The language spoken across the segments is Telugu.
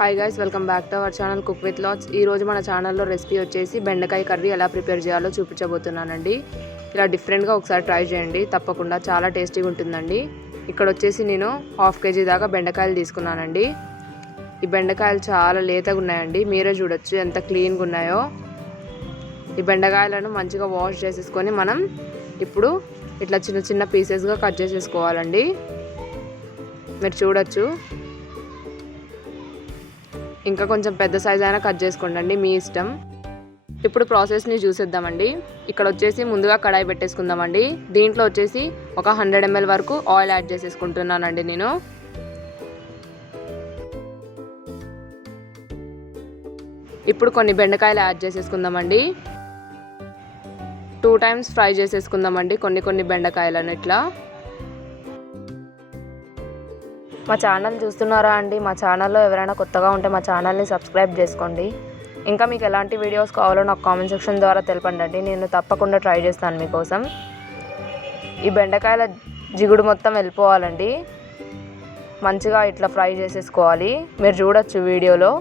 Hi guys, welcome back to our channel cook with lots. ఈ రోజు మన ఛానల్లో రెసిపీ వచ్చేసి బెండకాయ కర్రీ ఎలా ప్రిపేర్ చేయాలో చూపించబోతున్నానండి. ఇలా డిఫరెంట్గా ఒకసారి ట్రై చేయండి, తప్పకుండా చాలా టేస్టీగా ఉంటుందండి. ఇక్కడ వచ్చేసి నేను 1/2 kg దాకా బెండకాయలు తీసుకున్నానండి. ఈ బెండకాయలు చాలా లేతగా ఉన్నాయండి, మీరే చూడొచ్చు ఎంత క్లీన్గా ఉన్నాయో. ఈ బెండకాయలను మంచిగా వాష్ చేసేసుకొని మనం ఇప్పుడు ఇట్లా చిన్న చిన్న పీసెస్గా కట్ చేసేసుకోవాలండి. మీరు చూడొచ్చు, ఇంకా కొంచెం పెద్ద సైజ్ అయినా కట్ చేసుకోండి, మీ ఇష్టం. ఇప్పుడు ప్రాసెస్ని చూసేద్దామండి. ఇక్కడ వచ్చేసి ముందుగా కడాయి పెట్టేసుకుందామండి. దీంట్లో వచ్చేసి ఒక 100 ml వరకు ఆయిల్ యాడ్ చేసేసుకుంటున్నానండి నేను. ఇప్పుడు కొన్ని బెండకాయలు యాడ్ చేసేసుకుందామండి. 2 times ఫ్రై చేసేసుకుందామండి కొన్ని బెండకాయలను ఇట్లా. మా ఛానల్ చూస్తున్నారా అండి? మా ఛానల్లో ఎవరైనా కొత్తగా ఉంటే మా ఛానల్ని సబ్స్క్రైబ్ చేసుకోండి. ఇంకా మీకు ఎలాంటి వీడియోస్ కావాలో నాకు కామెంట్ సెక్షన్ ద్వారా తెలపండి, నేను తప్పకుండా ట్రై చేస్తాను మీకోసం. ఈ బెండకాయల జిగుడు మొత్తం వెళ్ళిపోవాలండి, మంచిగా ఇట్లా ఫ్రై చేసేసుకోవాలి. మీరు చూడొచ్చు వీడియోలో,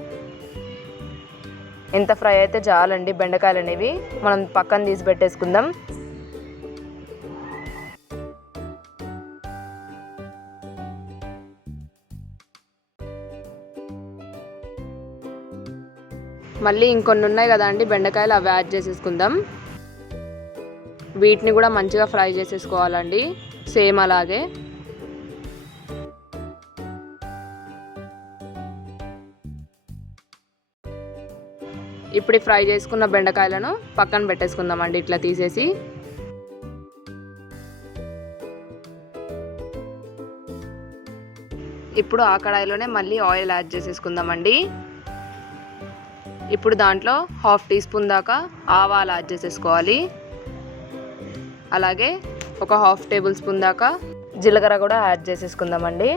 ఇంత ఫ్రై అయితే చాలండి. బెండకాయలు అనేవి మనం పక్కన తీసి పెట్టేసుకుందాం. మళ్ళీ ఇంకొన్ని ఉన్నాయి కదా అండి బెండకాయలు, అవి యాడ్ చేసేసుకుందాం. వీటిని కూడా మంచిగా ఫ్రై చేసేసుకోవాలండి, సేమ్ అలాగే. ఇప్పుడు ఫ్రై చేసుకున్న బెండకాయలను పక్కన పెట్టేసుకుందామండి ఇట్లా తీసేసి. ఇప్పుడు ఆ కడాయిలోనే మళ్ళీ ఆయిల్ యాడ్ చేసేసుకుందామండి. ఇప్పుడు దాంట్లో 1/2 teaspoon దాకా ఆవాలు యాడ్ చేసేసుకోవాలి. అలాగే ఒక 1/2 tablespoon దాకా జీలకర్ర కూడా యాడ్ చేసేసుకుందామండి.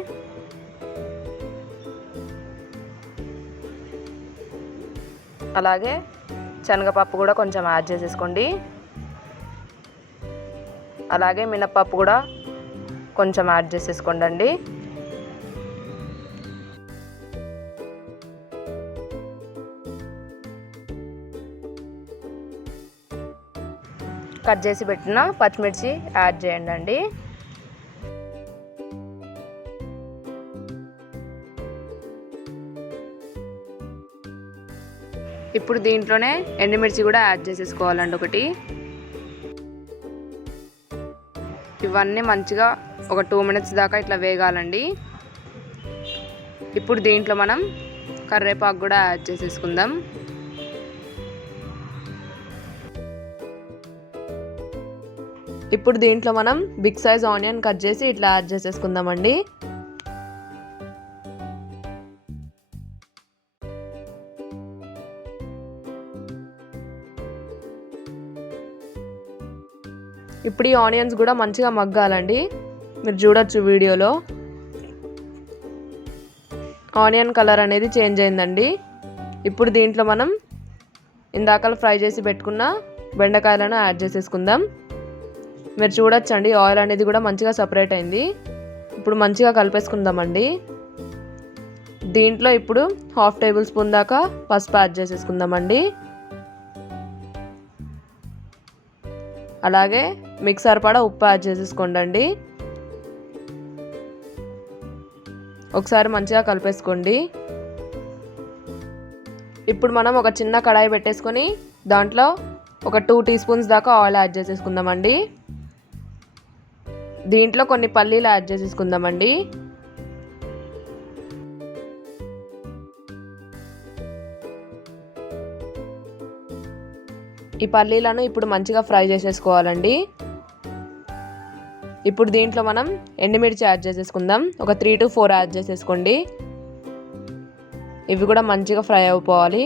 అలాగే శనగపప్పు కూడా కొంచెం యాడ్ చేసేసుకోండి. అలాగే మినపప్పు కూడా కొంచెం యాడ్ చేసేసుకోండి. కట్ చేసి పెట్టిన పచ్చిమిర్చి యాడ్ చేయండి. ఇప్పుడు దీంట్లోనే ఎండుమిర్చి కూడా యాడ్ చేసేసుకోవాలండి ఒకటి. ఇవన్నీ మంచిగా ఒక 2 minutes దాకా ఇట్లా వేగాలండి. ఇప్పుడు దీంట్లో మనం కరివేపాకు కూడా యాడ్ చేసేసుకుందాం. ఇప్పుడు దీంట్లో మనం బిగ్ సైజ్ ఆనియన్ కట్ చేసి ఇట్లా యాడ్ చేసేసుకుందామండి. ఇప్పుడు ఈ ఆనియన్స్ కూడా మంచిగా మగ్గాలండి. మీరు చూడొచ్చు వీడియోలో ఆనియన్ కలర్ అనేది చేంజ్ అయిందండి. ఇప్పుడు దీంట్లో మనం ఇందాక ఫ్రై చేసి పెట్టుకున్న బెండకాయలను యాడ్ చేసేసుకుందాం. మీరు చూడొచ్చండి, ఆయిల్ అనేది కూడా మంచిగా సపరేట్ అయింది. ఇప్పుడు మంచిగా కలిపేసుకుందామండి. దీంట్లో ఇప్పుడు 1/2 tablespoon దాకా పసుపు యాడ్ చేసేసుకుందామండి. అలాగే మీకు సరిపడా ఉప్పు యాడ్ చేసేసుకోండి. ఒకసారి మంచిగా కలిపేసుకోండి. ఇప్పుడు మనం ఒక చిన్న కడాయి పెట్టేసుకొని దాంట్లో ఒక 2 teaspoons దాకా ఆయిల్ యాడ్ చేసేసుకుందామండి. దీంట్లో కొన్ని పల్లీలు యాడ్ చేసేసుకుందామండి. ఈ పల్లీలను ఇప్పుడు మంచిగా ఫ్రై చేసేసుకోవాలండి. ఇప్పుడు దీంట్లో మనం ఎండుమిర్చి యాడ్ చేసేసుకుందాం. ఒక 3 to 4 యాడ్ చేసేసుకోండి. ఇవి కూడా మంచిగా ఫ్రై అయిపోవాలి.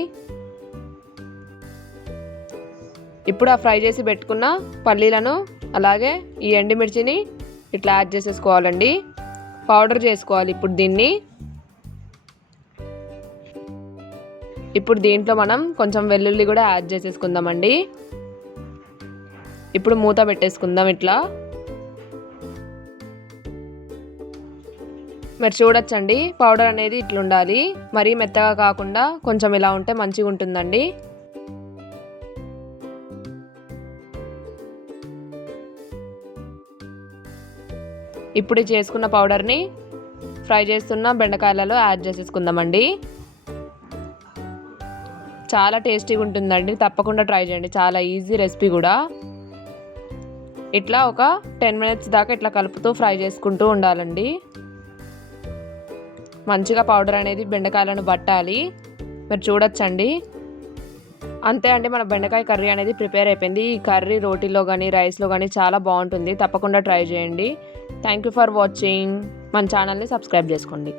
ఇప్పుడు ఆ ఫ్రై చేసి పెట్టుకున్న పల్లీలను అలాగే ఈ ఎండుమిర్చిని ఇట్లా యాడ్ చేసేసుకోవాలండి. పౌడర్ చేసుకోవాలి ఇప్పుడు దీన్ని. ఇప్పుడు దీంట్లో మనం కొంచెం వెల్లుల్లి కూడా యాడ్ చేసేసుకుందామండి. ఇప్పుడు మూత పెట్టేసుకుందాం ఇట్లా. మీరు చూడొచ్చండి, పౌడర్ అనేది ఇట్లుండాలి. మరీ మెత్తగా కాకుండా కొంచెం ఇలా ఉంటే మంచిగా ఉంటుందండి. ఇప్పుడు చేసుకున్న పౌడర్ని ఫ్రై చేస్తున్న బెండకాయలలో యాడ్ చేసేసుకుందామండి. చాలా టేస్టీగా ఉంటుందండి, తప్పకుండా ట్రై చేయండి. చాలా ఈజీ రెసిపీ కూడా. ఇట్లా ఒక 10 మినిట్స్ దాకా ఇట్లా కలుపుతూ ఫ్రై చేసుకుంటూ ఉండాలండి. మంచిగా పౌడర్ అనేది బెండకాయలను పట్టాలి. మీరు చూడొచ్చండి. అంతే అండి, మన బెండకాయ కర్రీ అనేది ప్రిపేర్ అయిపోయింది. ఈ కర్రీ రోటీలో కానీ రైస్లో కానీ చాలా బాగుంటుంది. తప్పకుండా ట్రై చేయండి. Thank you for watching. మన ఛానల్ని సబ్స్క్రైబ్ చేసుకోండి.